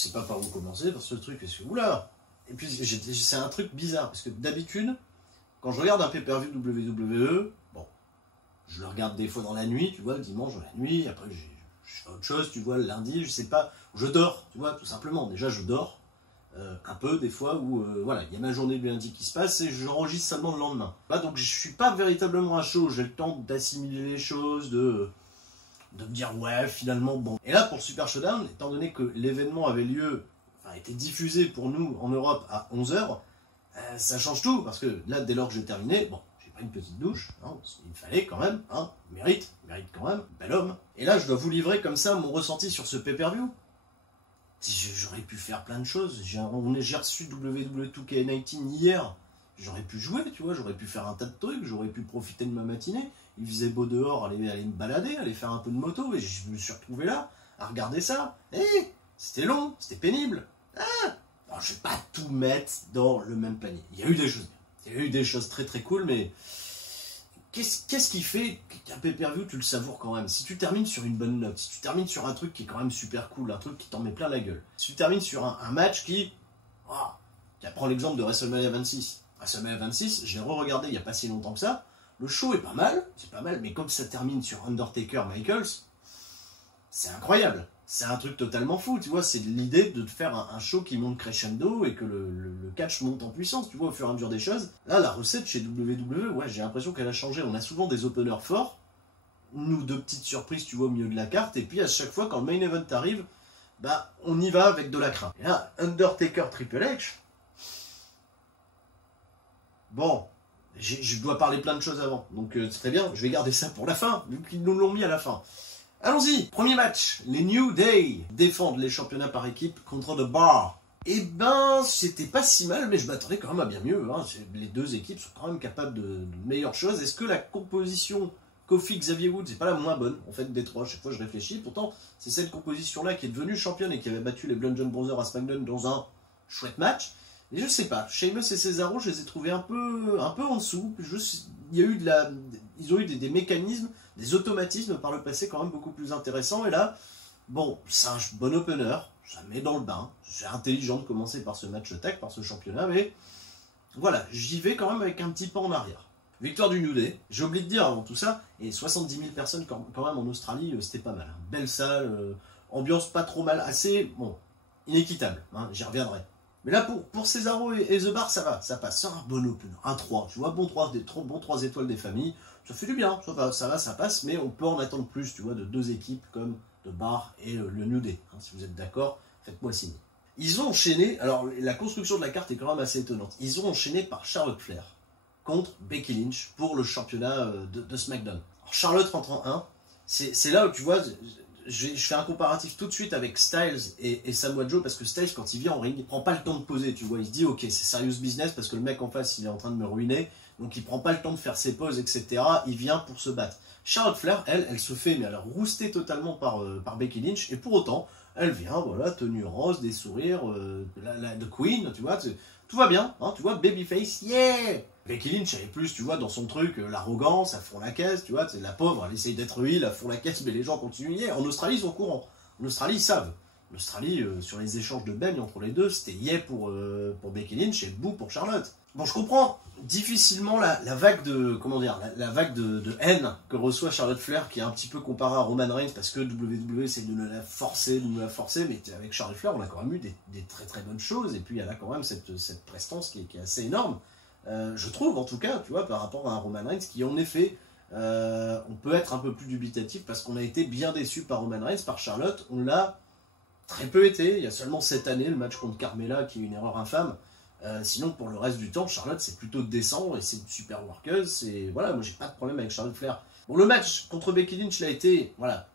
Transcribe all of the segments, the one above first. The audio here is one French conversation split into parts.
sais pas par où commencer parce que le truc, est-ce que... Oula. Et puis c'est un truc bizarre, parce que d'habitude, quand je regarde un pay-per-view WWE, bon, je le regarde des fois dans la nuit, tu vois, le dimanche dans la nuit, après je fais autre chose, tu vois, le lundi, je sais pas, je dors, tu vois, tout simplement. Déjà, je dors un peu, des fois, où, voilà, il y a ma journée du lundi qui se passe et j'enregistre seulement le lendemain. Là, donc, je suis pas véritablement à chaud, j'ai le temps d'assimiler les choses, de me dire, ouais, finalement, bon. Et là, pour Super Showdown, étant donné que l'événement avait lieu, enfin, était diffusé pour nous en Europe à 11h, ça change tout, parce que là, dès lors que j'ai terminé, bon, j'ai pris une petite douche, hein, il me fallait quand même, hein, mérite quand même, bel homme. Et là, je dois vous livrer comme ça mon ressenti sur ce pay-per-view. J'aurais pu faire plein de choses, j'ai reçu WWE 2K19 hier, j'aurais pu jouer, tu vois, j'aurais pu faire un tas de trucs, j'aurais pu profiter de ma matinée, il faisait beau dehors, aller me balader, aller faire un peu de moto, et je me suis retrouvé là, à regarder ça, c'était long, c'était pénible, alors, je vais pas tout mettre dans le même panier. Il y a eu des choses bien. Il y a eu des choses très très cool, mais qu'est-ce qui fait qu'un pay-per-view, tu le savoures quand même? Si tu termines sur une bonne note, si tu termines sur un truc qui est quand même super cool, un truc qui t'en met plein la gueule, si tu termines sur un match qui... prends l'exemple de WrestleMania 26. WrestleMania 26, je l'ai re-regardé il n'y a pas si longtemps que ça. Le show est pas mal, c'est pas mal, mais comme ça termine sur Undertaker-Michaels, c'est incroyable. C'est un truc totalement fou, tu vois, c'est l'idée de faire un show qui monte crescendo et que le catch monte en puissance, tu vois, au fur et à mesure des choses. Là, la recette chez WWE, ouais, j'ai l'impression qu'elle a changé. On a souvent des openers forts, nous, deux petites surprises, tu vois, au milieu de la carte, et puis à chaque fois, quand le main event arrive, bah, on y va avec de la crainte. Et là, Undertaker Triple H, bon, je dois parler plein de choses avant, donc c'est très bien, je vais garder ça pour la fin, vu qu'ils nous l'ont mis à la fin. Allons-y, premier match, les New Day défendent les championnats par équipe contre The Bar. Eh ben, c'était pas si mal, mais je m'attendais quand même à bien mieux. Hein. Les deux équipes sont quand même capables de meilleures choses. Est-ce que la composition Kofi-Xavier Woods n'est pas la moins bonne, en fait, des trois? Chaque fois je réfléchis, pourtant c'est cette composition-là qui est devenue championne et qui avait battu les Bludgeon Brothers à SmackDown dans un chouette match. Et je sais pas, Sheamus et Cesaro, je les ai trouvés un peu en dessous. Ils ont eu des mécanismes, des automatismes par le passé quand même beaucoup plus intéressants. Et là, bon, c'est un bon opener, ça met dans le bain. C'est intelligent de commencer par ce match tag, par ce championnat, mais voilà, j'y vais quand même avec un petit pas en arrière. Victoire du New Day, j'ai oublié de dire avant tout ça, et 70 000 personnes quand même en Australie, c'était pas mal. Hein. Belle salle, ambiance pas trop mal, assez, bon, inéquitable, hein, j'y reviendrai. Mais là, pour Cesaro et The Bar, ça va, ça passe. C'est un bon opener, un 3, tu vois, bon 3 étoiles des familles, ça fait du bien, ça passe, mais on peut en attendre plus, tu vois, de deux équipes comme The Bar et le New Day. Hein, si vous êtes d'accord, faites-moi signe. Ils ont enchaîné, alors la construction de la carte est quand même assez étonnante, ils ont enchaîné par Charlotte Flair contre Becky Lynch pour le championnat de SmackDown. Alors Charlotte rentre en 1, c'est là où tu vois... Je fais un comparatif tout de suite avec Styles et Samoa Joe, parce que Styles, quand il vient en ring, il prend pas le temps de poser, tu vois, il se dit ok, c'est serious business parce que le mec en face il est en train de me ruiner, donc il prend pas le temps de faire ses pauses, etc. Il vient pour se battre. Charlotte Flair, elle se fait mais alors rouster totalement par Becky Lynch, et pour autant elle vient, voilà, tenue rose, des sourires, the Queen, tu vois, tout va bien, hein, tu vois, babyface, yeah. Becky Lynch, elle est plus, tu vois, dans son truc, l'arrogance, à fond la caisse, tu vois, la pauvre, elle essaye d'être huile, à fond la caisse, mais les gens continuent. Yeah. En Australie, ils sont au courant. En Australie, ils savent. En Australie, sur les échanges de baigne entre les deux, c'était yeah pour Becky Lynch et boo pour Charlotte. Bon, je comprends difficilement la vague de, comment dire, la vague de haine que reçoit Charlotte Flair, qui est un petit peu comparée à Roman Reigns, parce que WWE essaie de nous la forcer, mais avec Charlotte Flair, on a quand même eu des très très bonnes choses, et puis elle a quand même cette prestance qui est assez énorme. Je trouve en tout cas, tu vois, par rapport à un Roman Reigns qui en effet, on peut être un peu plus dubitatif parce qu'on a été bien déçu par Roman Reigns, par Charlotte, on l'a très peu été. Il y a seulement cette année le match contre Carmella qui est une erreur infâme. Sinon pour le reste du temps, Charlotte c'est plutôt décent et c'est une super workeuse. Et voilà, moi j'ai pas de problème avec Charlotte Flair. Bon, le match contre Becky Lynch l'a été, voilà.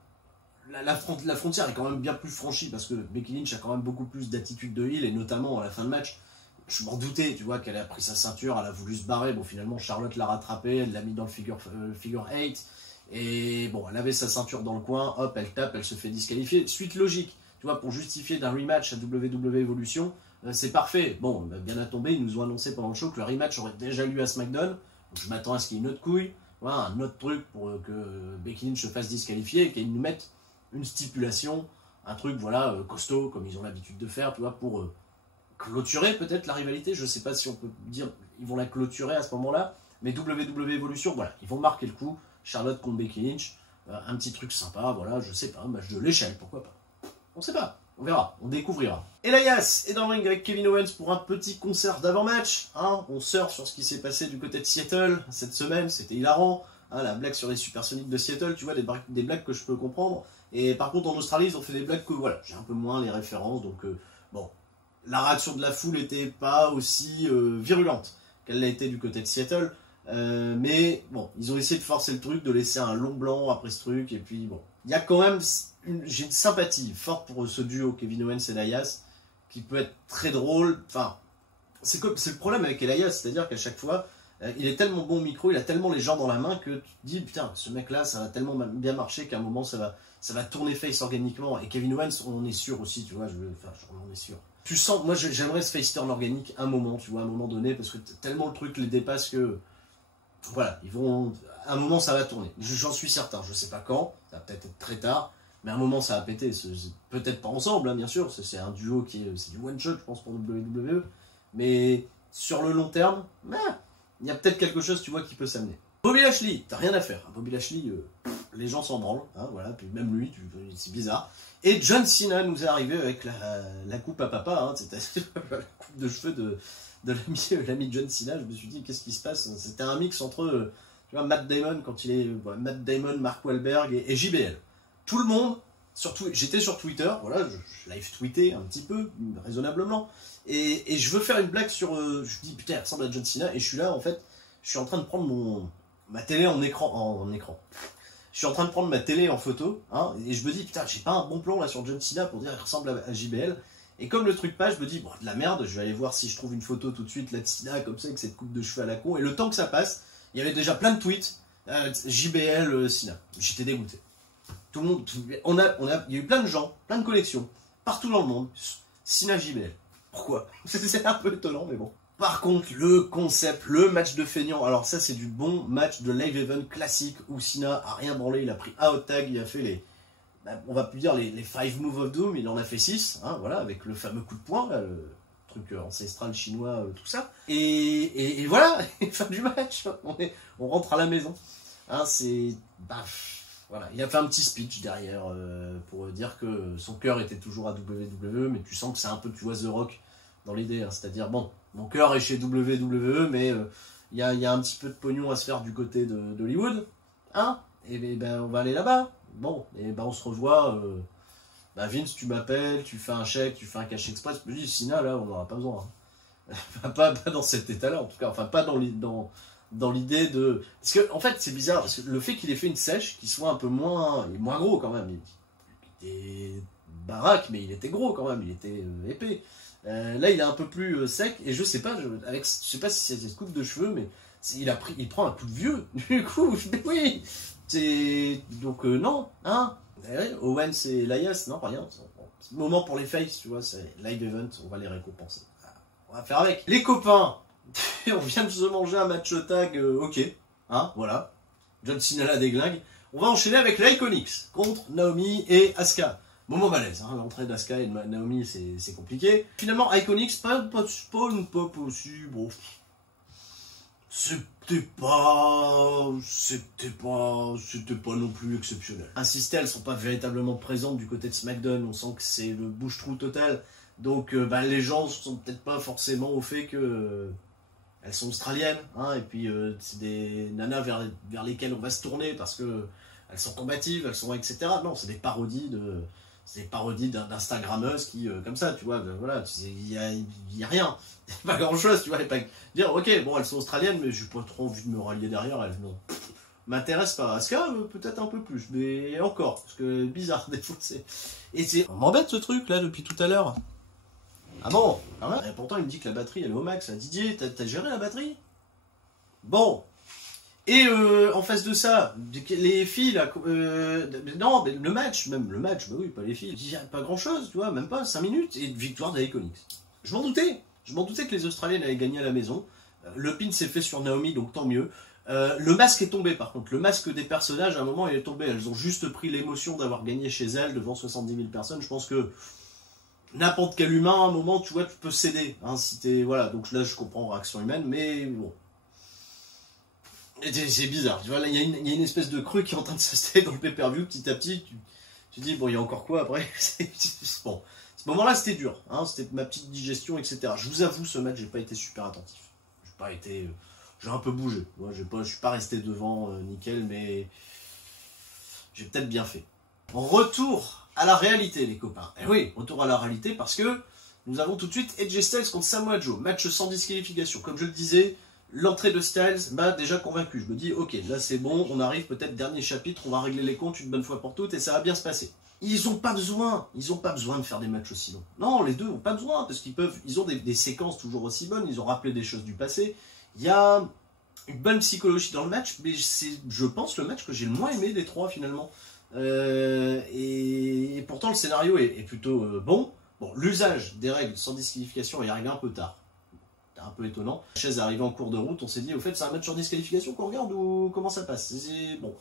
La frontière est quand même bien plus franchie parce que Becky Lynch a quand même beaucoup plus d'attitude de heel et notamment à la fin de match. Je m'en doutais, tu vois, qu'elle a pris sa ceinture, elle a voulu se barrer. Bon, finalement, Charlotte l'a rattrapée, elle l'a mis dans le figure 8. Et bon, elle avait sa ceinture dans le coin, hop, elle tape, elle se fait disqualifier. Suite logique, tu vois, pour justifier d'un rematch à WWE Evolution, c'est parfait. Bon, bien à tomber, ils nous ont annoncé pendant le show que le rematch aurait déjà lieu à SmackDown. Donc je m'attends à ce qu'il y ait une autre couille, voilà, un autre truc pour que Becky Lynch se fasse disqualifier et qu'ils nous mettent une stipulation un truc, voilà, costaud, comme ils ont l'habitude de faire, tu vois, pour clôturer peut-être la rivalité. Je sais pas si on peut dire ils vont la clôturer à ce moment-là, mais WWE Evolution, voilà, ils vont marquer le coup. Charlotte contre Becky Lynch, un petit truc sympa, voilà, je sais pas, un match de l'échelle, pourquoi pas. On sait pas, on verra, on découvrira. Elias est dans le ring avec Kevin Owens pour un petit concert d'avant-match. Hein, on surfe sur ce qui s'est passé du côté de Seattle cette semaine, c'était hilarant. Hein, la blague sur les supersoniques de Seattle, tu vois, des blagues que je peux comprendre. Et par contre, en Australie, ils ont fait des blagues que, voilà, j'ai un peu moins les références, donc bon. La réaction de la foule n'était pas aussi virulente qu'elle l'a été du côté de Seattle. Mais bon, ils ont essayé de forcer le truc, de laisser un long blanc après ce truc, et puis bon. Il y a quand même, j'ai une sympathie forte pour ce duo Kevin Owens et Elias, qui peut être très drôle. Enfin, c'est le problème avec Elias, c'est-à-dire qu'à chaque fois, il est tellement bon au micro, il a tellement les gens dans la main que tu te dis, putain, ce mec-là, ça va tellement bien marcher qu'à un moment, ça va tourner face organiquement. Et Kevin Owens, on en est sûr aussi, tu vois, on en est sûr. Tu sens, moi j'aimerais ce face turn organique un moment, tu vois, à un moment donné, parce que tellement le truc les dépasse que, voilà, ils vont, à un moment ça va tourner. J'en suis certain, je sais pas quand, ça va peut-être être très tard, mais à un moment ça va péter. Peut-être pas ensemble, hein, bien sûr, c'est un duo qui est, c'est du one shot, je pense, pour WWE, mais sur le long terme, il y a peut-être quelque chose, tu vois, qui peut s'amener. Bobby Lashley, t'as rien à faire. Bobby Lashley, les gens s'en branlent, hein, voilà, puis même lui, c'est bizarre. Et John Cena nous est arrivé avec la coupe à papa, hein, c'est-à-dire la coupe de cheveux de l'ami John Cena. Je me suis dit, qu'est-ce qui se passe? C'était un mix entre tu vois, Matt Damon, quand il est Matt Damon, Mark Wahlberg et JBL. Tout le monde, surtout, j'étais sur Twitter, voilà, je live tweeté un petit peu, raisonnablement, et je veux faire une blague sur, je me dis, putain, il ressemble à John Cena, et je suis là, en fait, je suis en train de prendre ma télé en écran. Je suis en train de prendre ma télé en photo, hein, et je me dis, putain, j'ai pas un bon plan là sur John Cena pour dire qu'il ressemble à JBL. Et comme le truc passe, je me dis, bon, de la merde, je vais aller voir si je trouve une photo tout de suite là de Cena, comme ça, avec cette coupe de cheveux à la con. Et le temps que ça passe, il y avait déjà plein de tweets, JBL, Cena. J'étais dégoûté. Tout le monde, il y a eu plein de gens, plein de collections, partout dans le monde, Cena, JBL. Pourquoi? C'est un peu étonnant, mais bon. Par contre, le concept, le match de feignant, alors ça c'est du bon match de live event classique où Cena a rien branlé, il a pris un hot tag, il a fait on va plus dire les 5 moves of doom, il en a fait 6, hein, voilà, avec le fameux coup de poing, là, le truc ancestral chinois, tout ça. Et voilà, fin du match, on rentre à la maison. Hein, voilà, il a fait un petit speech derrière pour dire que son cœur était toujours à WWE, mais tu sens que c'est un peu, tu vois, The Rock dans l'idée, hein, c'est-à-dire, bon, mon cœur est chez WWE, mais il y a un petit peu de pognon à se faire du côté d'Hollywood, hein, et ben on va aller là-bas. Bon, et ben on se revoit, Vince, tu m'appelles, tu fais un chèque, tu fais un cash express, je me dis, Cena, là, on n'en aura pas besoin. Hein. pas dans cet état-là, en tout cas, enfin, pas dans l'idée de... Parce que, en fait, c'est bizarre, parce que le fait qu'il ait fait une sèche, qu'il soit un peu moins gros quand même, il était baraque, mais il était gros quand même, il était épais. Là, il est un peu plus sec, et je sais pas, je sais pas si c'est cette coupe de cheveux, mais il prend un coup de vieux, du coup, oui, donc non, hein, Owens et Elias, non, rien, petit moment pour les faces, tu vois, c'est live event, on va les récompenser, on va faire avec. Les copains, on vient de se manger un match tag, ok, hein, voilà, John Cena la déglingue, on va enchaîner avec l'Iconics, contre Naomi et Asuka. Moment malaise, hein, l'entrée d'Asuka et de Naomi, c'est compliqué. Finalement, Iconics, pas possible, bon. C'était pas non plus exceptionnel. Insistez, elles sont pas véritablement présentes du côté de SmackDown, on sent que c'est le bouche-trou total. Donc les gens sont peut-être pas forcément au fait que elles sont australiennes, hein, et puis c'est des nanas vers lesquelles on va se tourner parce que elles sont combatives, elles sont etc. Non, c'est des parodies d'Instagrammeuses qui, comme ça, tu vois, voilà, il y a rien, pas grand chose, tu vois, et pas dire, ok, bon, elles sont australiennes, mais j'ai pas trop envie de me rallier derrière elles, non. M'intéresse pas. Asuka, peut-être un peu plus, mais encore, parce que bizarre, des fois, on m'embête ce truc, là, depuis tout à l'heure. Ah bon, quand même. Et pourtant, il me dit que la batterie, elle est au max. Didier, t'as géré la batterie? Bon. Et en face de ça, les filles, là, non, mais le match, bah oui, pas les filles, il n'y a pas grand chose, tu vois, même pas 5 minutes, et victoire des Iconics. Je m'en doutais que les Australiennes allaient gagner à la maison, le pin s'est fait sur Naomi, donc tant mieux. Le masque est tombé par contre, le masque des personnages à un moment il est tombé, elles ont juste pris l'émotion d'avoir gagné chez elles devant 70 000 personnes, je pense que n'importe quel humain à un moment tu vois tu peux céder, hein, si t'es, voilà, donc là je comprends réaction humaine, mais bon, c'est bizarre, tu vois, là il y a une espèce de creux qui est en train de s'installer dans le pay-per-view petit à petit, tu dis bon il y a encore quoi après, bon, ce moment-là c'était dur, hein, c'était ma petite digestion etc. Je vous avoue ce match j'ai pas été super attentif, j'ai pas été... J'ai un peu bougé. Moi, je suis pas resté devant nickel, mais j'ai peut-être bien fait. Retour à la réalité, les copains. Et oui, retour à la réalité parce que nous avons tout de suite Edge Styles contre Samoa Joe. Match sans disqualification. Comme je le disais, l'entrée de Styles m'a déjà convaincu. Je me dis, ok, là c'est bon, on arrive peut-être dernier chapitre, on va régler les comptes une bonne fois pour toutes et ça va bien se passer. Ils ont pas besoin de faire des matchs aussi longs. Non, les deux ont pas besoin parce ils ont des séquences toujours aussi bonnes. Ils ont rappelé des choses du passé. Il y a une bonne psychologie dans le match, mais c'est, je pense, le match que j'ai le moins aimé des trois finalement. Et pourtant le scénario est plutôt bon. Bon, l'usage des règles sans disqualification est arrivé un peu tard. C'est un peu étonnant. La chaise est arrivée en cours de route, on s'est dit, au fait, c'est un match sans disqualification qu'on regarde ou comment ça passe? Bon,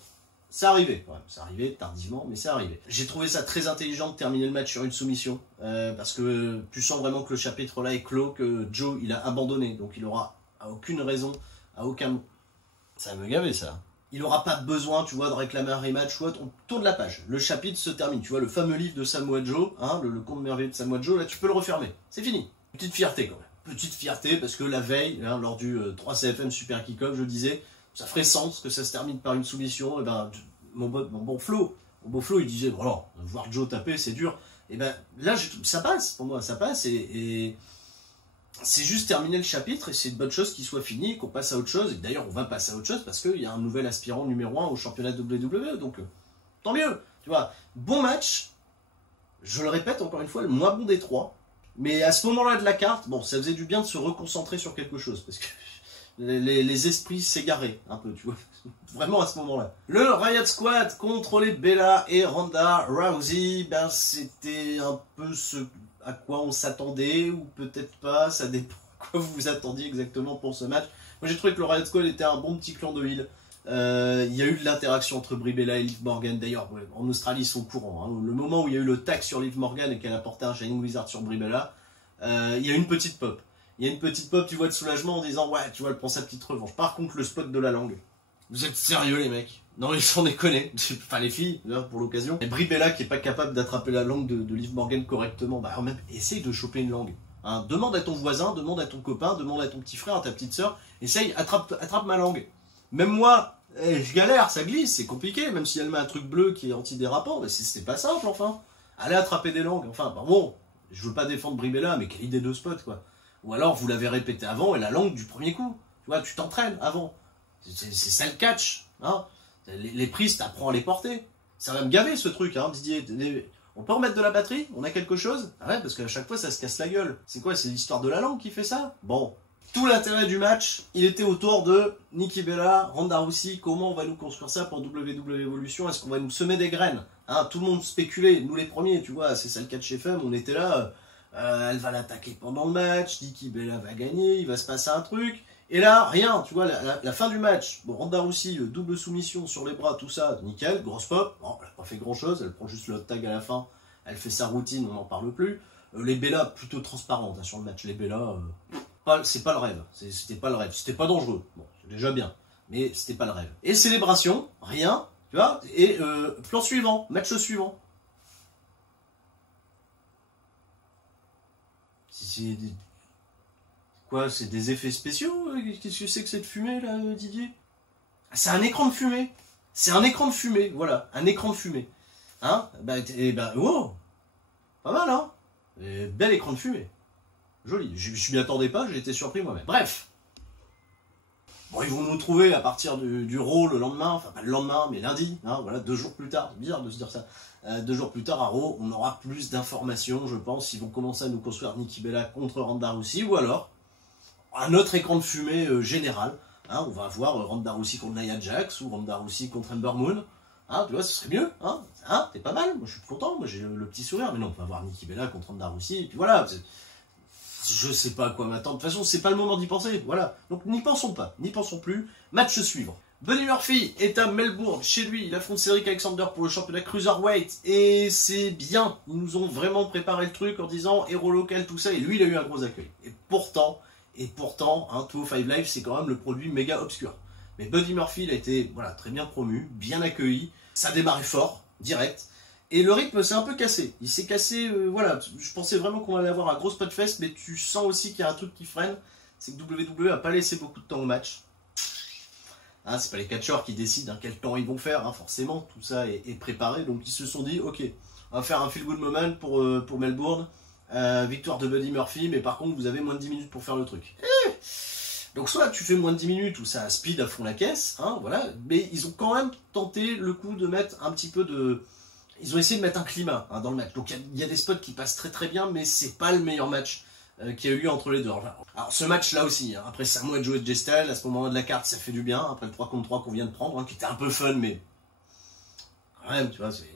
c'est arrivé, ouais, c'est arrivé tardivement, mais c'est arrivé. J'ai trouvé ça très intelligent de terminer le match sur une soumission, parce que tu sens vraiment que le chapitre là est clos, que Joe il a abandonné, donc il aura à aucune raison, à aucun moment. Ça va me gaver ça. Il n'aura pas besoin, tu vois, de réclamer un rematch, ou autre. On tourne la page. Le chapitre se termine. Tu vois, le fameux livre de Samoa Joe, hein, le conte merveilleux de Samoa Joe, là, tu peux le refermer. C'est fini. Petite fierté quand même. Petite fierté, parce que la veille, hein, lors du 3CFM Super Kick-Off, je disais, ça ferait sens que ça se termine par une soumission. Et ben, mon bon Flo, il disait, voilà, voir Joe taper, c'est dur. Et ben, là, ça passe, pour moi, ça passe, et c'est juste terminer le chapitre et c'est une bonne chose qu'il soit fini, qu'on passe à autre chose. Et d'ailleurs, on va passer à autre chose parce qu'il y a un nouvel aspirant numéro 1 au championnat WWE. Donc, tant mieux. Tu vois, bon match. Je le répète encore une fois, le moins bon des trois. Mais à ce moment-là de la carte, bon, ça faisait du bien de se reconcentrer sur quelque chose. Parce que les esprits s'égaraient un peu, tu vois. Vraiment à ce moment-là. Le Riot Squad contre les Bella et Ronda Rousey. Ben, c'était un peu ce à quoi on s'attendait, ou peut-être pas, ça dépend à quoi vous vous attendiez exactement pour ce match. Moi j'ai trouvé que le Riot Squad était un bon petit clan de heel. Il y a eu de l'interaction entre Brie Bella et Liv Morgan, d'ailleurs en Australie ils sont courants. Hein. Le moment où il y a eu le tag sur Liv Morgan et qu'elle a porté un Shining Wizard sur Brie Bella, il y a eu une petite pop. Il y a une petite pop, tu vois, de soulagement en disant ouais, tu vois, elle prend sa petite revanche. Par contre, le spot de la langue, vous êtes sérieux les mecs? Non, ils s'en déconnaient. Enfin, les filles, pour l'occasion. Et Brie Bella qui est pas capable d'attraper la langue de Liv Morgan correctement. Bah, même, essaye de choper une langue. Hein, demande à ton voisin, demande à ton copain, demande à ton petit frère, à ta petite soeur. Essaye, attrape ma langue. Même moi, je galère, ça glisse, c'est compliqué. Même si elle met un truc bleu qui est antidérapant, mais c'est pas simple, enfin. Allez attraper des langues. Enfin, bah, bon, je veux pas défendre Brie Bella, mais quelle idée de spot, quoi. Ou alors, vous l'avez répété avant et la langue du premier coup. Tu vois, tu t'entraînes avant. C'est ça le catch, hein. Les prises, t'apprends à les porter. Ça va me gaver ce truc, hein, Didier. On peut remettre de la batterie? On a quelque chose? Ah ouais, parce qu'à chaque fois ça se casse la gueule. C'est quoi? C'est l'histoire de la langue qui fait ça? Bon. Tout l'intérêt du match, il était autour de Nikki Bella, Ronda Rousey. Comment on va nous construire ça pour WWE Evolution? Est-ce qu'on va nous semer des graines? Hein, tout le monde spéculait, nous les premiers, tu vois, c'est ça le catch FM, on était là. Elle va l'attaquer pendant le match, Nikki Bella va gagner, il va se passer un truc. Et là, rien, tu vois, la fin du match, bon, Ronda Rousey, double soumission sur les bras, tout ça, nickel, grosse pop, bon, elle n'a pas fait grand chose, elle prend juste le hot tag à la fin, elle fait sa routine, on n'en parle plus. Les Bella, plutôt transparentes hein, sur le match, les Bella, c'est pas le rêve, c'était pas le rêve, c'était pas dangereux, bon, c'est déjà bien, mais c'était pas le rêve. Et célébration, rien, tu vois, et plan suivant, match suivant. Quoi, c'est des effets spéciaux? Qu'est-ce que c'est que cette fumée là, Didier? C'est un écran de fumée. C'est un écran de fumée, voilà, un écran de fumée. Hein? Bah, wow! Pas mal, hein? Bel écran de fumée. Joli. Je m'y attendais pas, j'ai été surpris moi-même. Bref. Bon, ils vont nous trouver à partir du Raw le lendemain, enfin pas le lendemain, mais lundi, hein, voilà, 2 jours plus tard, c'est bizarre de se dire ça. 2 jours plus tard à Raw, on aura plus d'informations, je pense. Ils vont commencer à nous construire Nikki Bella contre Ronda Rousey, ou alors un autre écran de fumée général. Hein, on va voir Ronda Rousey contre Nia Jax ou Ronda Rousey contre Ember Moon. Hein, tu vois, ce serait mieux. Hein, t'es pas mal. Moi, je suis content. Moi, j'ai le petit sourire. Mais non, on va voir Nikki Bella contre Ronda Rousey. Et puis voilà. Je sais pas à quoi m'attendre. De toute façon, c'est pas le moment d'y penser. Voilà. Donc n'y pensons pas. N'y pensons plus. Match suivant. Buddy Murphy est à Melbourne, chez lui. Il affronte Cedric Alexander pour le championnat Cruiserweight. Et c'est bien. Ils nous ont vraiment préparé le truc en disant héros local, tout ça. Et lui, il a eu un gros accueil. Et pourtant, 205 Live, c'est quand même le produit méga obscur. Mais Buddy Murphy, il a été voilà, très bien promu, bien accueilli. Ça a démarré fort, direct. Et le rythme s'est un peu cassé. Il s'est cassé, voilà. Je pensais vraiment qu'on allait avoir un gros spot fest, mais tu sens aussi qu'il y a un truc qui freine. C'est que WWE a pas laissé beaucoup de temps au match. Hein, c'est pas les catcheurs qui décident quel temps ils vont faire, forcément. Tout ça est préparé. Donc ils se sont dit, ok, on va faire un feel good moment pour Melbourne. Victoire de Buddy Murphy, mais par contre, vous avez moins de 10 minutes pour faire le truc. Donc soit tu fais moins de 10 minutes où ça speed à fond la caisse, voilà, mais ils ont quand même tenté le coup de mettre un petit peu de... Ils ont essayé de mettre un climat dans le match. Donc il y a des spots qui passent très très bien, mais c'est pas le meilleur match qui a eu lieu entre les deux. Alors ce match là aussi, après Samoa Joe et Jay Styles, à ce moment-là de la carte, ça fait du bien, après le 3 contre 3 qu'on vient de prendre, qui était un peu fun, mais quand même, tu vois, c'est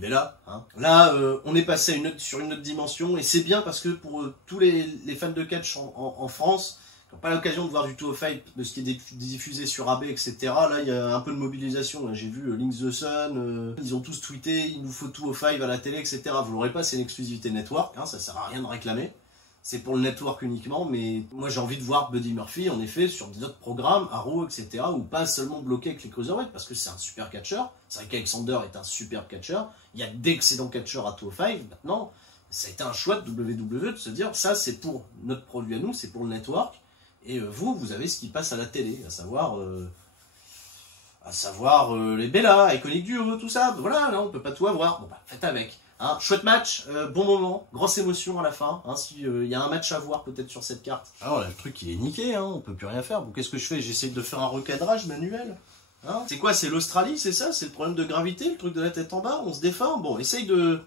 Bella. Là, on est passé sur une autre dimension, et c'est bien parce que pour tous les fans de catch en France, qui n'ont pas l'occasion de voir du 205 de ce qui est diffusé sur AB, etc. Là, il y a un peu de mobilisation. J'ai vu Link the Sun, ils ont tous tweeté, il nous faut 205 à la télé, etc. Vous l'aurez pas, c'est une exclusivité network, ça sert à rien de réclamer. C'est pour le network uniquement, mais moi j'ai envie de voir Buddy Murphy, en effet, sur d'autres programmes, Arrow, etc., ou pas seulement bloqué avec les Cruiserweight, parce que c'est un super catcheur. C'est vrai qu'Alexander est un super catcheur. Il y a d'excellents catcheurs à 205 maintenant. Ça a été un choix de WWE de se dire, ça c'est pour notre produit à nous, c'est pour le network. Et vous avez ce qui passe à la télé, à savoir les Bella, Iconic Duo, tout ça. Voilà, là, on peut pas tout avoir. Bon, bah, faites avec. Chouette match, bon moment, grosse émotion à la fin. S'il y a un match à voir peut-être sur cette carte. Alors là, le truc il est niqué, on peut plus rien faire. Bon, qu'est-ce que je fais? J'essaie de faire un recadrage manuel. C'est quoi? C'est l'Australie, c'est ça? C'est le problème de gravité, le truc de la tête en bas? On se défend? Bon, essaye de...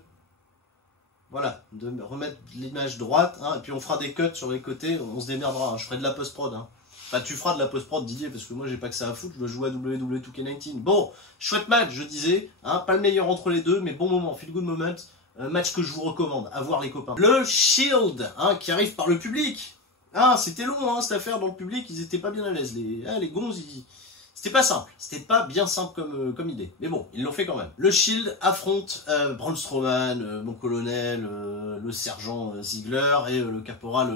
Voilà, de remettre l'image droite, et puis on fera des cuts sur les côtés, on se démerdera, je ferai de la post-prod. Enfin, tu feras de la post-prod, Didier, parce que moi j'ai pas que ça à foutre, je dois jouer à WWE 2K19. Bon, chouette match, je disais, pas le meilleur entre les deux, mais bon moment, feel good moment, match que je vous recommande, à voir les copains. Le Shield, qui arrive par le public. C'était long, cette affaire dans le public, ils étaient pas bien à l'aise, les gonzes, c'était pas simple, c'était pas bien simple comme idée. Mais bon, ils l'ont fait quand même. Le Shield affronte Braun Strowman, mon colonel, le sergent Ziggler et le caporal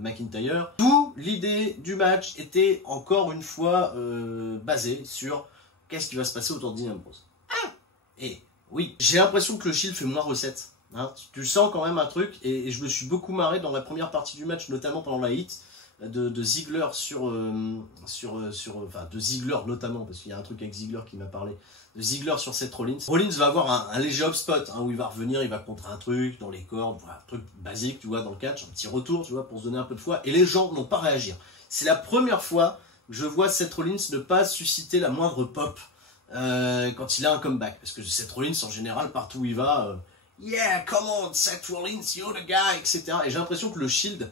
McIntyre. D'où l'idée du match était encore une fois basée sur qu'est-ce qui va se passer autour de Dean Ambrose. Et oui, j'ai l'impression que le Shield fait moins recette. Tu sens quand même un truc, et je me suis beaucoup marré dans la première partie du match, notamment pendant la hit. De Ziggler de Ziggler notamment, parce qu'il y a un truc avec Ziggler qui m'a parlé, de Ziggler sur Seth Rollins. Rollins va avoir un léger upspot, où il va revenir, il va contrer un truc dans les cordes, voilà, un truc basique, tu vois, dans le catch, un petit retour, tu vois, pour se donner un peu de foi, et les gens n'ont pas réagi. C'est la première fois que je vois Seth Rollins ne pas susciter la moindre pop quand il a un comeback, parce que Seth Rollins, en général, partout où il va, yeah, come on, Seth Rollins, you're the guy, etc. Et j'ai l'impression que le Shield...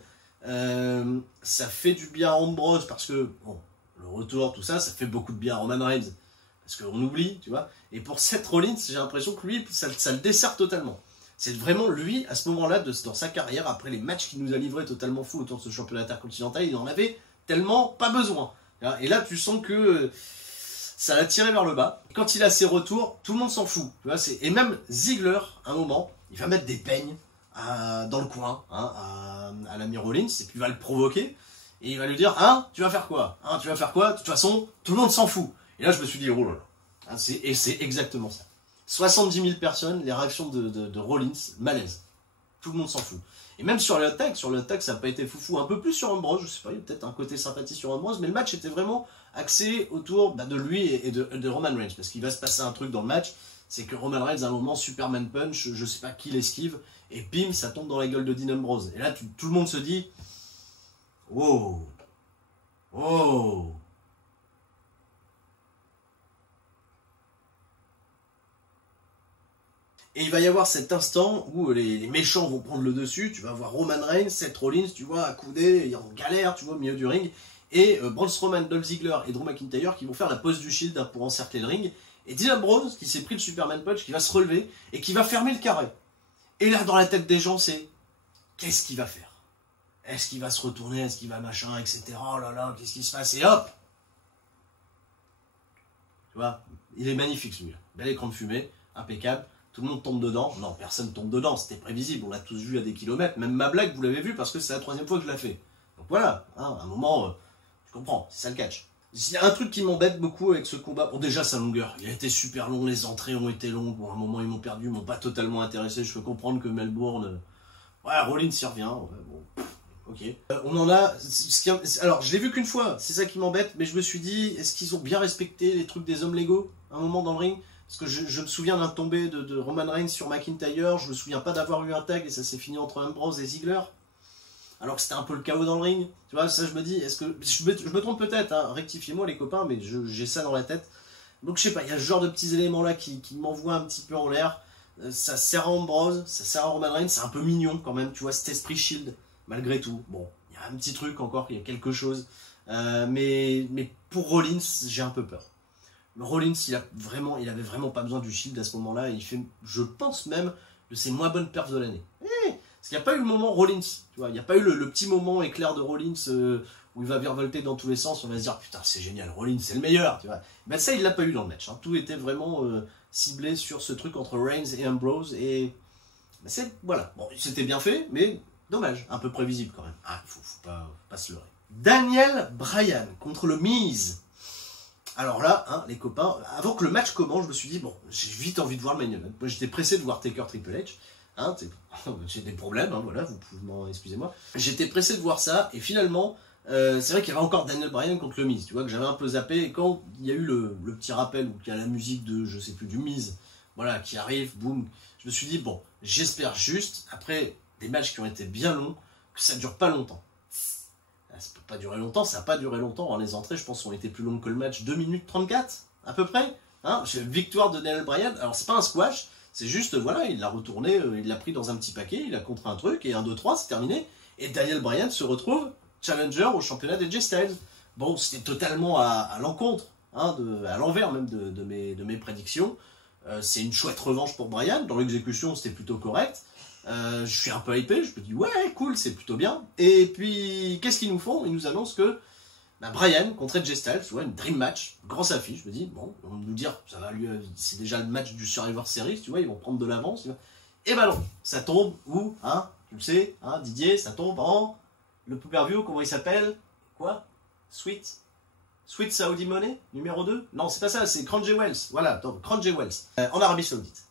ça fait du bien à Ambrose parce que, bon, le retour, tout ça, ça fait beaucoup de bien à Roman Reigns. Parce qu'on oublie, tu vois. Et pour Seth Rollins, j'ai l'impression que lui, ça le dessert totalement. C'est vraiment lui, à ce moment-là, dans sa carrière, après les matchs qu'il nous a livrés totalement fous autour de ce championnat intercontinental, il en avait tellement pas besoin. Et là, tu sens que ça l'a tiré vers le bas. Quand il a ses retours, tout le monde s'en fout. Tu vois, et même Ziggler, à un moment, il va mettre des peignes dans le coin, à l'ami Rollins, et puis il va le provoquer, et il va lui dire, tu vas faire quoi? Tu vas faire quoi? De toute façon, tout le monde s'en fout. Et là, je me suis dit, oh là là. Et c'est exactement ça. 70 000 personnes, les réactions de Rollins, malaise. Tout le monde s'en fout. Et même sur le hot tag, ça n'a pas été foufou. Un peu plus sur Ambrose, je sais pas, il y a peut-être un côté sympathie sur Ambrose, mais le match était vraiment axé autour de lui et de Roman Reigns, parce qu'il va se passer un truc dans le match, c'est que Roman Reigns, à un moment, Superman Punch, je sais pas qui l'esquive, et bim, ça tombe dans la gueule de Dean Ambrose. Et là, tout le monde se dit, wow, oh. Et il va y avoir cet instant où les méchants vont prendre le dessus. Tu vas voir Roman Reigns, Seth Rollins, tu vois, accoudé, en galère, tu vois, au milieu du ring. Et Braun Strowman, Dolph Ziggler et Drew McIntyre qui vont faire la pose du Shield pour encercler le ring. Et Dean Ambrose, qui s'est pris le Superman Punch, qui va se relever et qui va fermer le carré. Et là, dans la tête des gens, c'est qu'est-ce qu'il va faire? est-ce qu'il va se retourner, est-ce qu'il va machin, etc. Oh là là, qu'est-ce qui se passe? Et hop! Tu vois, il est magnifique celui-là. Bel écran de fumée, impeccable. Tout le monde tombe dedans. Non, personne tombe dedans, c'était prévisible. On l'a tous vu à des kilomètres. Même ma blague, vous l'avez vu parce que c'est la 3e fois que je la fais. Donc voilà, hein, à un moment, je comprends, c'est ça le catch. Il y a un truc qui m'embête beaucoup avec ce combat. Bon, déjà, sa longueur. Il a été super long, les entrées ont été longues. Bon, à un moment, ils m'ont perdu, ils m'ont pas totalement intéressé. Je peux comprendre que Melbourne... Ouais, Rollins y revient. Ouais, bon, ok. On en a... Alors, je l'ai vu qu'une fois, c'est ça qui m'embête. Mais je me suis dit, est-ce qu'ils ont bien respecté les trucs des hommes légaux à un moment dans le ring? Parce que je me souviens d'un tombé de Roman Reigns sur McIntyre. Je me souviens pas d'avoir eu un tag et ça s'est fini entre Ambrose et Ziggler. Alors que c'était un peu le chaos dans le ring. Tu vois, ça je me dis, est-ce que... Je me trompe peut-être, hein, rectifiez-moi les copains, mais j'ai ça dans la tête. Donc je sais pas, il y a ce genre de petits éléments là qui m'envoient un petit peu en l'air. Ça sert à Ambrose, ça sert à Roman Reigns, c'est un peu mignon quand même, tu vois, cet esprit Shield, malgré tout. Bon, il y a un petit truc encore, il y a quelque chose. Mais pour Rollins, j'ai un peu peur. Rollins, il avait vraiment pas besoin du Shield à ce moment-là. Il fait, je pense même, de ses moins bonnes perfs de l'année. Parce qu'il n'y a pas eu le moment Rollins, tu vois, il n'y a pas eu le petit moment éclair de Rollins où il va virevolter dans tous les sens, on va se dire putain c'est génial, Rollins c'est le meilleur, tu vois. Ben ça il l'a pas eu dans le match, hein. Tout était vraiment ciblé sur ce truc entre Reigns et Ambrose et ben voilà, bon c'était bien fait, mais dommage, un peu prévisible quand même. Ah, faut pas se leurrer. Daniel Bryan contre le Miz. Alors là, hein, les copains, avant que le match commence, je me suis dit bon, j'ai vite envie de voir le main event. Moi j'étais pressé de voir Taker Triple H. Hein, j'ai des problèmes, hein, voilà, vous pouvez m'en excusez-moi. J'étais pressé de voir ça, et finalement, c'est vrai qu'il y avait encore Daniel Bryan contre le Miz, tu vois, que j'avais un peu zappé, et quand il y a eu le petit rappel, où il y a la musique de, je sais plus, du Miz, voilà, qui arrive, boum, je me suis dit, bon, j'espère juste, après des matchs qui ont été bien longs, que ça dure pas longtemps. Ça peut pas durer longtemps, ça n'a pas duré longtemps, hein, les entrées, je pense, ont été plus longues que le match, 2 minutes 34, à peu près, hein, victoire de Daniel Bryan, alors c'est pas un squash, c'est juste, voilà, il l'a retourné, il l'a pris dans un petit paquet, il a contre un truc, et 1, 2, 3, c'est terminé. Et Daniel Bryan se retrouve challenger au championnat des J-Styles. Bon, c'était totalement à l'encontre, hein, à l'envers même de mes prédictions. C'est une chouette revanche pour Bryan, dans l'exécution c'était plutôt correct. Je suis un peu hypé, je me dis, ouais, cool, c'est plutôt bien. Et puis, qu'est-ce qu'ils nous font? Ils nous annoncent que Bryan contre AJ Styles, tu vois, une dream match, grosse affiche. Je me dis, bon, ils vont nous dire, ça va lui, c'est déjà le match du Survivor Series, tu vois, ils vont prendre de l'avance. Et bah non, ça tombe où, hein, tu le sais, hein, Didier, ça tombe en le pay-per-view, comment il s'appelle? Quoi? Sweet Saudi Money, numéro 2? Non, c'est pas ça, c'est Crown Jewels, voilà, Crown Jewels, en Arabie Saoudite.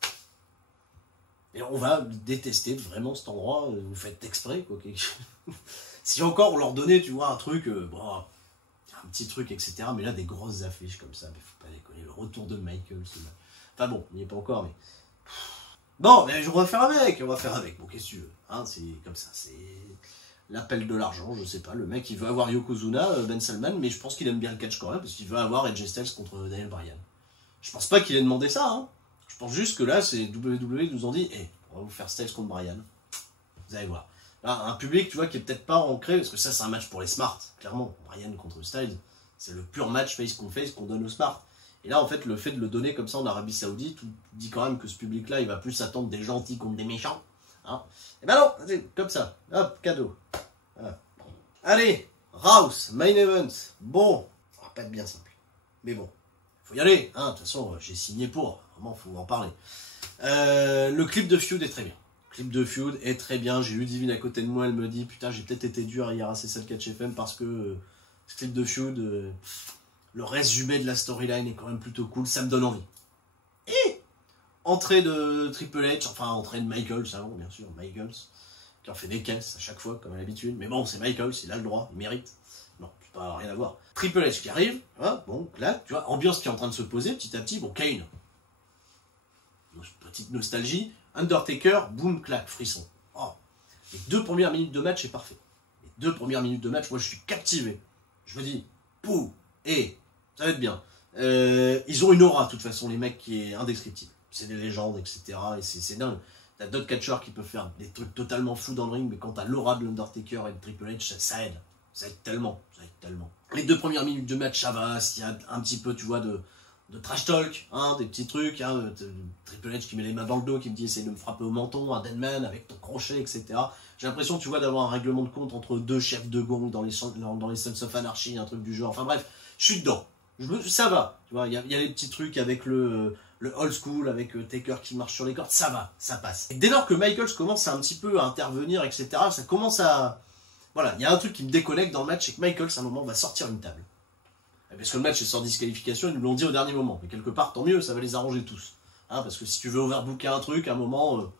Et on va détester vraiment cet endroit, vous faites exprès, quoi. Si encore on leur donnait, tu vois, un truc, bon, un petit truc, etc. Mais là, des grosses affiches comme ça, mais faut pas déconner. Le retour de Michael, enfin bon, il n'y est pas encore, mais... Bon, mais on va faire avec. Bon, qu'est-ce que tu veux, hein, c'est comme ça, c'est l'appel de l'argent, je sais pas. Le mec, il veut avoir Yokozuna, Ben Salman, mais je pense qu'il aime bien le catch quand même, parce qu'il veut avoir AJ Styles contre Daniel Bryan. Je pense pas qu'il ait demandé ça, hein. Je pense juste que là, c'est WWE qui nous ont dit, hey, on va vous faire Styles contre Bryan. Vous allez voir. Là, un public, tu vois, qui est peut-être pas ancré, parce que ça, c'est un match pour les Smart, clairement. Bryan contre Styles, c'est le pur match face qu'on donne aux Smart. Et là, en fait, le fait de le donner comme ça en Arabie Saoudite, tout dit quand même que ce public-là, il va plus s'attendre des gentils contre des méchants. Hein. Et ben non, comme ça. Hop, cadeau. Voilà. Allez, Rouse, main event. Bon, ça va pas être bien simple. Mais bon, faut y aller. Hein. De toute façon, j'ai signé pour. Vraiment, faut en parler. Le clip de Feud est très bien. Le clip de Feud est très bien. J'ai eu Divine à côté de moi, elle me dit, putain, j'ai peut-être été dur hier à C7 Catch FM parce que ce clip de Feud... le résumé de la storyline est quand même plutôt cool, ça me donne envie. Et entrée de Triple H, enfin entrée de Michaels, hein, bien sûr, Michaels, qui en fait des caisses à chaque fois, comme à l'habitude. Mais bon, c'est Michaels, il a le droit, il mérite. Non, c'est pas rien à voir. Triple H qui arrive, hein, bon, là, tu vois, ambiance qui est en train de se poser petit à petit. Bon, Kane, petite nostalgie. Undertaker, boum, clac, frisson. Oh. Les 2 premières minutes de match, c'est parfait. Les 2 premières minutes de match, moi je suis captivé. Je me dis, pouh, et ça va être bien. Ils ont une aura, de toute façon, les mecs, qui est indescriptible. C'est des légendes, etc. Et c'est dingue. T'as d'autres catcheurs qui peuvent faire des trucs totalement fous dans le ring, mais quand t'as l'aura de l'Undertaker et de Triple H, ça aide. Ça aide tellement. Les 2 premières minutes de match, ça va. S'il y a un petit peu, tu vois, de de trash talk, hein, des petits trucs, hein, Triple H qui met les mains dans le dos, qui me dit essaye de me frapper au menton, un Deadman avec ton crochet, etc. J'ai l'impression, tu vois, d'avoir un règlement de compte entre deux chefs de gong dans les Sons of Anarchy, un truc du genre. Enfin bref, je suis dedans. Ça va, tu vois, il y a les petits trucs avec le old school, avec Taker qui marche sur les cordes, ça va, ça passe. Et dès lors que Michaels commence un petit peu à intervenir, etc., ça commence à... Voilà, il y a un truc qui me déconnecte dans le match, c'est que Michaels, à un moment, va sortir une table. Parce que le match est sans disqualification, ils nous l'ont dit au dernier moment. Mais quelque part, tant mieux, ça va les arranger tous. Hein, parce que si tu veux overbooker un truc, à un moment,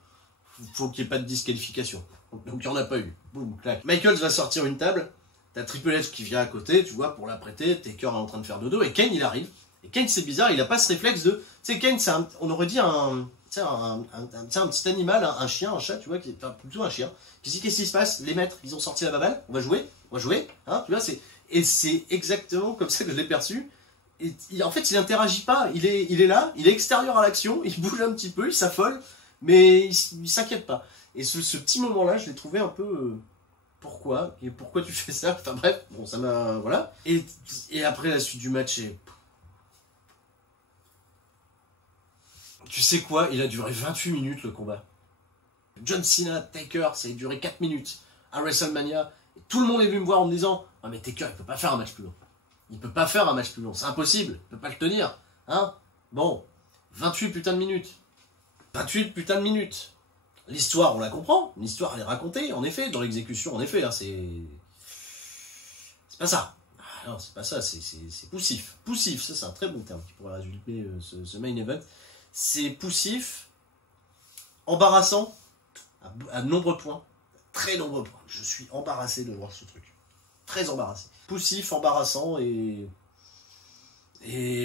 faut qu'il n'y ait pas de disqualification. Donc il n'y en a pas eu. Boum, clac. Michaels va sortir une table, t'as Triple H qui vient à côté, tu vois, pour la prêter, Taker est en train de faire dodo, et Kane, il arrive. Et Kane, c'est bizarre, il n'a pas ce réflexe de... Tu sais, Kane, on aurait dit un petit animal, un chien, un chat, tu vois, enfin, plutôt un chien, qui dit qu'est-ce qui se passe? Les maîtres, ils ont sorti la baballe, on va jouer, hein, tu vois, et c'est exactement comme ça que je l'ai perçu. Et en fait, il n'interagit pas, il est là, il est extérieur à l'action, il bouge un petit peu, il s'affole, mais il s'inquiète pas. Et ce petit moment-là, je l'ai trouvé un peu... pourquoi? Et pourquoi tu fais ça? Enfin bref, bon, ça m'a... Voilà. Et après, la suite du match est... Tu sais quoi? Il a duré 28 minutes, le combat. John Cena, Taker, ça a duré 4 minutes à WrestleMania. Et tout le monde est venu me voir en me disant « Ah mais Taker, il peut pas faire un match plus long. Il peut pas faire un match plus long, c'est impossible. Il peut pas le tenir. Hein? Bon, 28 putains de minutes. 28 putains de minutes. L'histoire, on la comprend. L'histoire, elle est racontée, en effet, dans l'exécution, en effet. Hein, c'est pas ça. Ah, non, c'est pas ça, c'est poussif. Poussif, ça c'est un très bon terme qui pourrait résumer ce main event. C'est poussif, embarrassant, à de nombreux points, très nombreux points. Je suis embarrassé de voir ce truc. Très embarrassé. Poussif, embarrassant et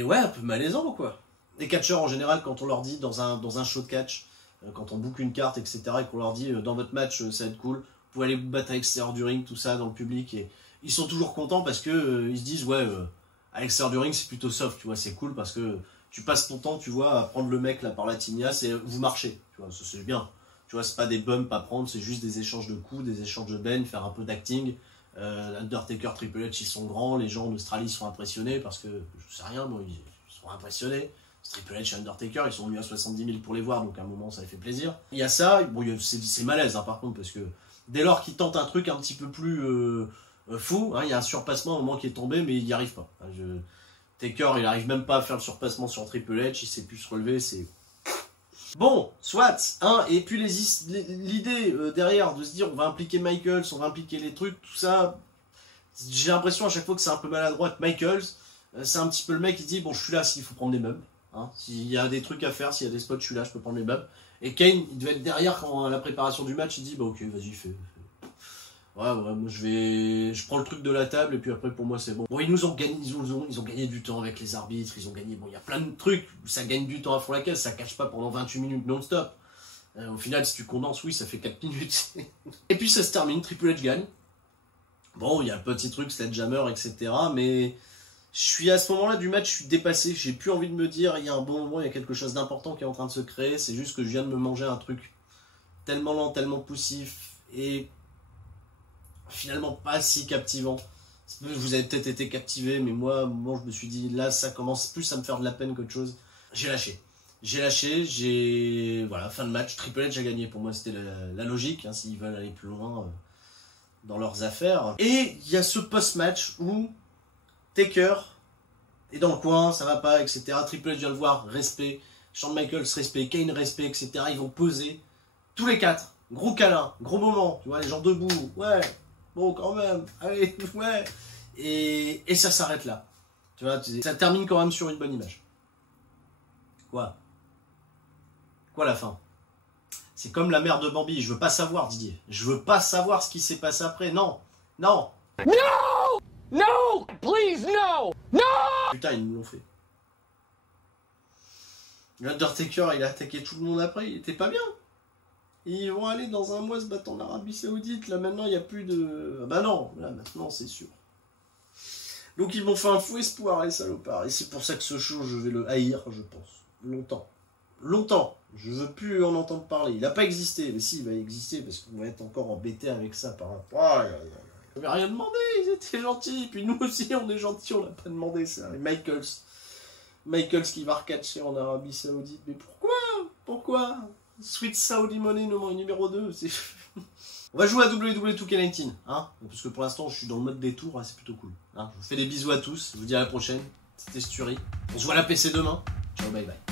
ouais, un peu malaisant, quoi. Les catcheurs, en général, quand on leur dit dans un show de catch, quand on book une carte, etc., et qu'on leur dit dans votre match, ça va être cool, vous pouvez aller vous battre à l'extérieur du ring, tout ça, dans le public, et ils sont toujours contents parce que ils se disent, ouais, à l'extérieur du ring, c'est plutôt soft, tu vois, c'est cool parce que tu passes ton temps, tu vois, à prendre le mec là par la tignasse et vous marchez, tu vois, ça c'est bien. Tu vois, c'est pas des bumps à prendre, c'est juste des échanges de coups, des échanges de bennes, faire un peu d'acting. Undertaker, Triple H, ils sont grands, les gens en Australie sont impressionnés parce que, je sais rien, bon, ils sont impressionnés. Triple H et Undertaker, ils sont venus à 70 000 pour les voir, donc à un moment ça les fait plaisir. Il y a ça, bon, c'est malaise hein, par contre, parce que dès lors qu'ils tentent un truc un petit peu plus fou, hein, il y a un surpassement au moment qui est tombé, mais il n'y arrive pas. Taker, il arrive même pas à faire le surpassement sur Triple H, il sait plus se relever, c'est... Bon, soit, hein, et puis l'idée derrière de se dire on va impliquer Michaels, on va impliquer les trucs, tout ça, j'ai l'impression à chaque fois que c'est un peu maladroit. Michaels, c'est un petit peu le mec qui dit bon je suis là s'il faut prendre des meubles, hein, s'il y a des trucs à faire, s'il y a des spots je suis là, je peux prendre les meubles. Et Kane, il devait être derrière quand à la préparation du match, il dit bah ok vas-y fais. Ouais, moi je prends le truc de la table et puis après pour moi c'est bon. Bon, ils ont gagné du temps avec les arbitres, ils ont gagné, bon, il y a plein de trucs, ça gagne du temps à fond la caisse, ça cache pas pendant 28 minutes non-stop. Au final, si tu condenses, oui, ça fait 4 minutes. Et puis ça se termine, Triple H gagne. Bon, il y a un petit truc, Sledgehammer, etc. Mais je suis à ce moment-là du match, je suis dépassé, j'ai plus envie de me dire, il y a un bon moment, il y a quelque chose d'important qui est en train de se créer, c'est juste que je viens de me manger un truc tellement lent, tellement poussif, et finalement pas si captivant. Vous avez peut-être été captivé, mais moi je me suis dit, là, ça commence plus à me faire de la peine qu'autre chose. J'ai lâché, voilà, fin de match, Triple H a gagné, pour moi c'était la logique, hein, s'ils veulent aller plus loin dans leurs affaires. Et il y a ce post-match où Taker est dans le coin, ça va pas, etc. Triple H vient le voir, respect, Shawn Michaels, respect, Kane, respect, etc. Ils vont poser, tous les quatre, gros câlin, gros moment, tu vois, les gens debout, ouais, bon quand même, allez, ouais, et ça s'arrête là. Tu vois, ça termine quand même sur une bonne image. Quoi la fin? C'est comme la mère de Bambi, je veux pas savoir, Didier. Je veux pas savoir ce qui s'est passé après, non. Non. No! No! Please, no! No! Putain, ils nous l'ont fait. L'Undertaker, il a attaqué tout le monde après, il était pas bien. Ils vont aller dans un mois se battre en Arabie Saoudite, là maintenant il n'y a plus de... Ah bah non, là maintenant c'est sûr. Donc ils m'ont fait un faux espoir, les salopards. Et c'est pour ça que ce show, je vais le haïr, je pense. Longtemps. Longtemps. Je veux plus en entendre parler. Il n'a pas existé, mais si, il va exister, parce qu'on va être encore embêté avec ça par rapport... Ils n'avaient rien demandé, ils étaient gentils. Puis nous aussi, on est gentils, on n'a pas demandé ça. Les Michaels. Michaels qui va recatcher en Arabie Saoudite. Mais pourquoi Sweet Saudi Money numéro 2. On va jouer à WWE2K19, hein, parce que pour l'instant je suis dans le mode détour, hein, c'est plutôt cool. Hein. Je vous fais des bisous à tous, je vous dis à la prochaine. C'était Sturi. On se voit à la PC demain. Ciao, bye bye.